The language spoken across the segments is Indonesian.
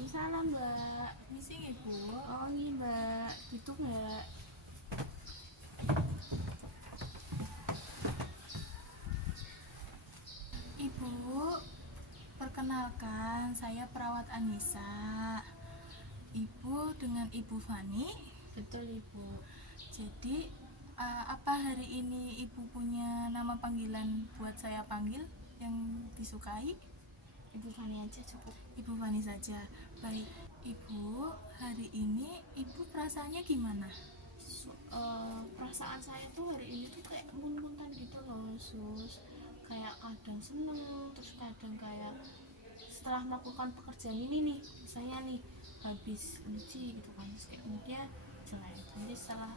Waalaikumsalam, Mbak. Misi Ibu. Oh ini Mbak, itu Mbak. Ibu, perkenalkan saya perawat Anissa. Ibu dengan Ibu Fani. Betul Ibu. Jadi apa hari ini Ibu punya nama panggilan buat saya panggil yang disukai? Ibu Fani aja cukup. Ibu Fani saja. Baik, Ibu, hari ini Ibu perasaannya gimana? Perasaan saya tuh hari ini tuh kayak muntah gitu loh, Sus. Kayak kadang seneng, terus kadang kayak setelah melakukan pekerjaan ini nih, misalnya nih habis nyuci gitu kan, terus kayak moodnya jelek. Nanti setelah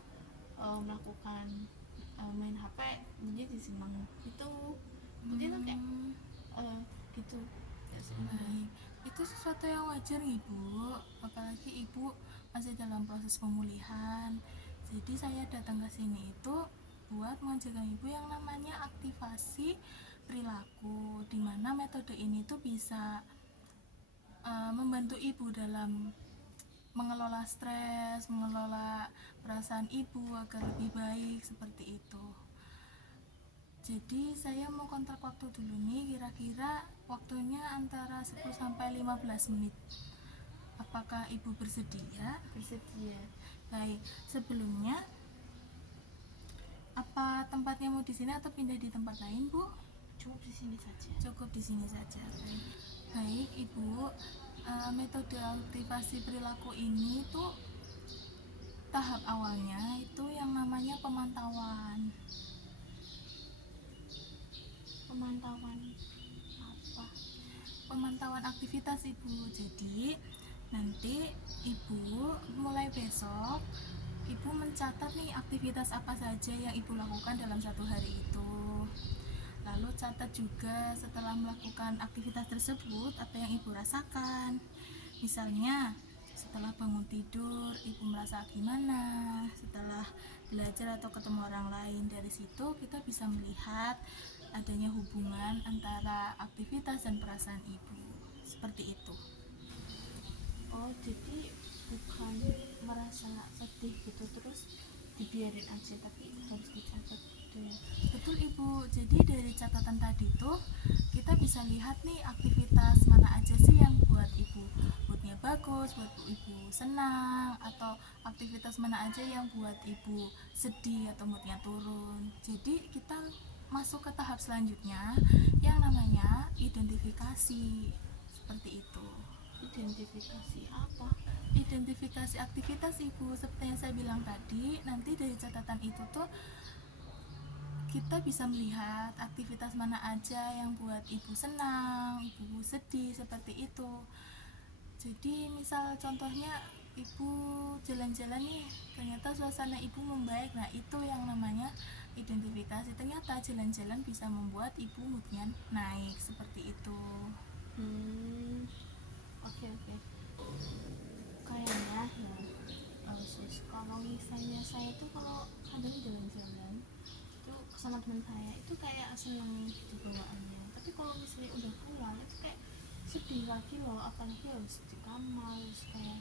melakukan main HP, moodnya jadi seneng gitu. Moodnya tuh kayak gitu. Baik, itu sesuatu yang wajar Ibu, apalagi Ibu masih dalam proses pemulihan. Jadi saya datang ke sini itu buat mengajarkan Ibu yang namanya aktivasi perilaku, di mana metode ini tuh bisa membantu Ibu dalam mengelola stres, mengelola perasaan Ibu agar lebih baik seperti itu. Jadi saya mau kontrak waktu dulu nih, kira-kira waktunya antara 10-15 menit. Apakah Ibu bersedia? Bersedia. Baik, sebelumnya apa tempatnya mau di sini atau pindah di tempat lain, Bu? Cukup di sini saja. Cukup di sini saja. Baik, Ibu, metode aktivasi perilaku ini tuh tahap awalnya itu yang namanya pemantauan. Pemantauan apa? Pemantauan aktivitas Ibu. Jadi nanti Ibu mulai besok Ibu mencatat nih aktivitas apa saja yang Ibu lakukan dalam satu hari itu. Lalu catat juga setelah melakukan aktivitas tersebut apa yang Ibu rasakan. Misalnya setelah bangun tidur Ibu merasa gimana, setelah belajar atau ketemu orang lain. Dari situ kita bisa melihat adanya hubungan antara aktivitas dan perasaan Ibu. Seperti itu. Oh, jadi bukan merasa sedih gitu terus dibiarin aja, tapi harus dicatat gitu ya. Betul Ibu, jadi dari catatan tadi tuh kita bisa lihat nih aktivitas mana aja sih yang buat Ibu moodnya bagus, buat Ibu senang, atau aktivitas mana aja yang buat Ibu sedih atau moodnya turun. Jadi kita masuk ke tahap selanjutnya yang namanya identifikasi. Seperti itu. Identifikasi apa? Identifikasi aktivitas Ibu, seperti yang saya bilang tadi, nanti dari catatan itu tuh kita bisa melihat aktivitas mana aja yang buat Ibu senang, Ibu sedih, seperti itu. Jadi misal contohnya Ibu jalan-jalan nih, ternyata suasana Ibu membaik, nah itu yang namanya identifikasi. Ternyata jalan-jalan bisa membuat Ibu moodnya naik, seperti itu. Oke. Kayaknya ya, Sus, kalau misalnya saya tuh kalau kadang jalan-jalan itu sama teman saya itu kayak seneng gitu bawaannya, tapi kalau misalnya udah pulang itu kayak sedih lagi loh, apalagi harus di kamar, harus kayak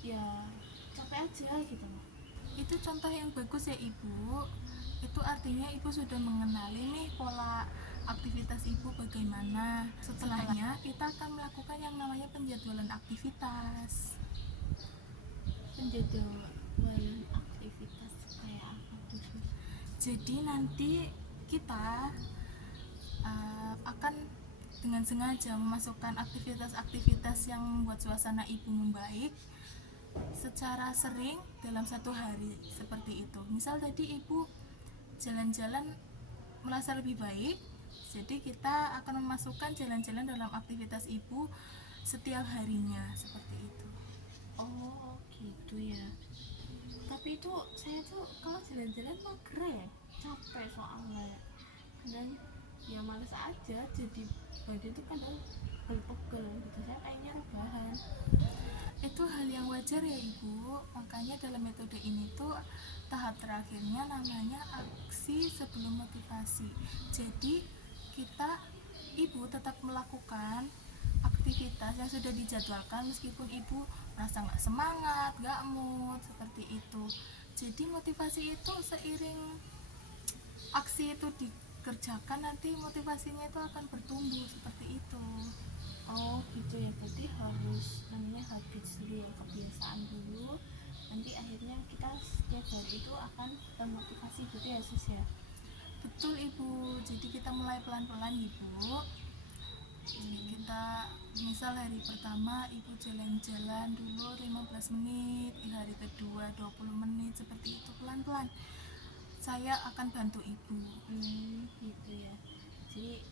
ya capek aja gitu loh. Itu contoh yang bagus ya Ibu. Itu artinya Ibu sudah mengenali nih pola aktivitas Ibu bagaimana. Setelahnya kita akan melakukan yang namanya penjadwalan aktivitas. Penjadwalan aktivitas kayak apa tuh, Sus? Jadi nanti kita akan dengan sengaja memasukkan aktivitas-aktivitas yang membuat suasana Ibu membaik secara sering dalam satu hari, seperti itu. Misal tadi Ibu jalan-jalan merasa lebih baik, jadi kita akan memasukkan jalan-jalan dalam aktivitas Ibu setiap harinya, seperti itu. Oh gitu ya. Tapi itu saya tuh kalau jalan-jalan mager ya, capek soalnya. Kadang ya males aja, jadi badan tuh kadang pegel gitu. Saya pengennya rebahan. Itu hal yang wajar ya Ibu, makanya dalam metode ini tuh tahap terakhirnya namanya aksi sebelum motivasi. Jadi kita Ibu tetap melakukan aktivitas aktivitas yang sudah dijadwalkan meskipun ibu merasa nggak semangat, nggak mood, seperti itu. Jadi motivasi itu seiring aksi itu dikerjakan, nanti motivasinya itu akan bertumbuh seperti itu. Oh gitu ya, berarti harus namanya habits dulu ya, kebiasaan dulu, nanti akhirnya kita setiap hari itu akan termotivasi gitu ya sus ya. Betul ibu, jadi kita mulai pelan-pelan ibu. Kita misal hari pertama ibu jalan-jalan dulu 15 menit, di hari kedua 20 menit, seperti itu pelan-pelan. Saya akan bantu ibu. Gitu ya, jadi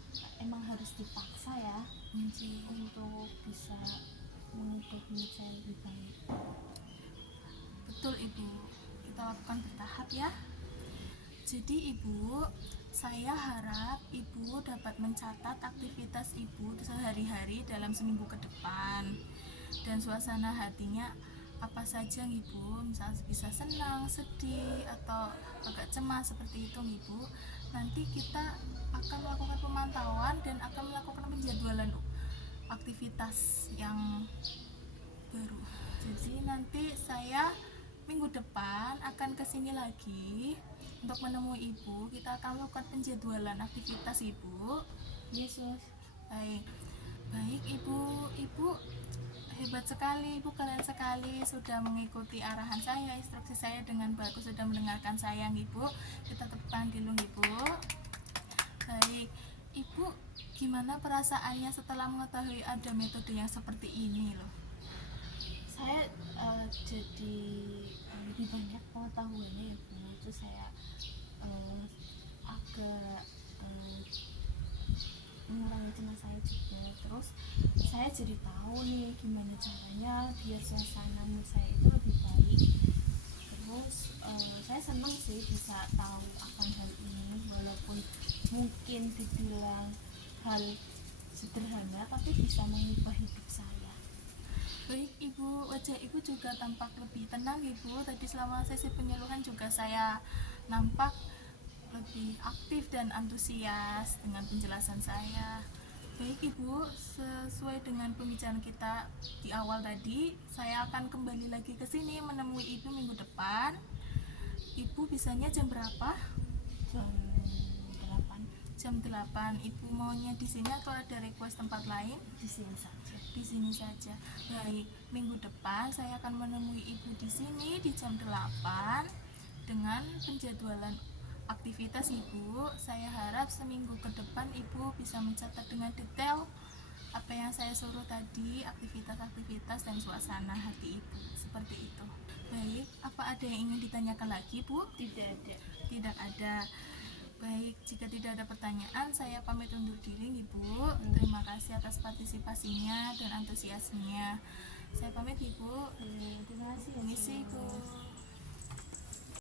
emang harus dipaksa ya untuk bisa mengubah mood saya lebih baik. Betul ibu, kita lakukan bertahap ya. Jadi ibu, saya harap ibu dapat mencatat aktivitas ibu sehari-hari dalam seminggu ke depan, dan suasana hatinya apa saja ibu, misal bisa senang, sedih, atau agak cemas seperti itu ibu. Nanti kita akan melakukan pemantauan dan akan melakukan penjadwalan aktivitas yang baru. Jadi nanti saya minggu depan akan kesini lagi untuk menemui ibu. Kita akan melakukan penjadwalan aktivitas ibu. Yesus. Baik ibu hebat sekali ibu, kalian sekali sudah mengikuti arahan saya, instruksi saya dengan bagus, sudah mendengarkan saya ibu. Kita tepuk tangan dulu ibu. Baik ibu, gimana perasaannya setelah mengetahui ada metode yang seperti ini loh? Saya jadi lebih banyak pengetahuannya ya Bu. Itu saya agak mengurangi cemas saya juga. Terus saya jadi tahu nih gimana caranya biar suasana mood saya itu lebih baik. Terus saya senang sih bisa tahu akan hal ini, walaupun mungkin dibilang hal sederhana tapi bisa mengubah hidup saya. Baik ibu, wajah ibu juga tampak lebih tenang ibu. Tadi selama sesi penyuluhan juga saya nampak lebih aktif dan antusias dengan penjelasan saya. Baik ibu, sesuai dengan pembicaraan kita di awal tadi, saya akan kembali lagi ke sini menemui ibu minggu depan. Ibu bisanya jam berapa? Jam 8. Jam 8. Ibu maunya di sini atau ada request tempat lain? Di sini saja. Di sini saja. Baik, minggu depan saya akan menemui ibu di sini di jam 8 dengan penjadwalan aktivitas ibu. Saya harap seminggu ke depan ibu bisa mencatat dengan detail apa yang saya suruh tadi, aktivitas-aktivitas dan suasana hati ibu, seperti itu. Baik, apa ada yang ingin ditanyakan lagi bu? Tidak ada. Tidak ada. Baik, jika tidak ada pertanyaan, saya pamit undur diri ibu. Terima kasih atas partisipasinya dan antusiasnya. Saya pamit ibu. Terima kasih. Permisi ibu.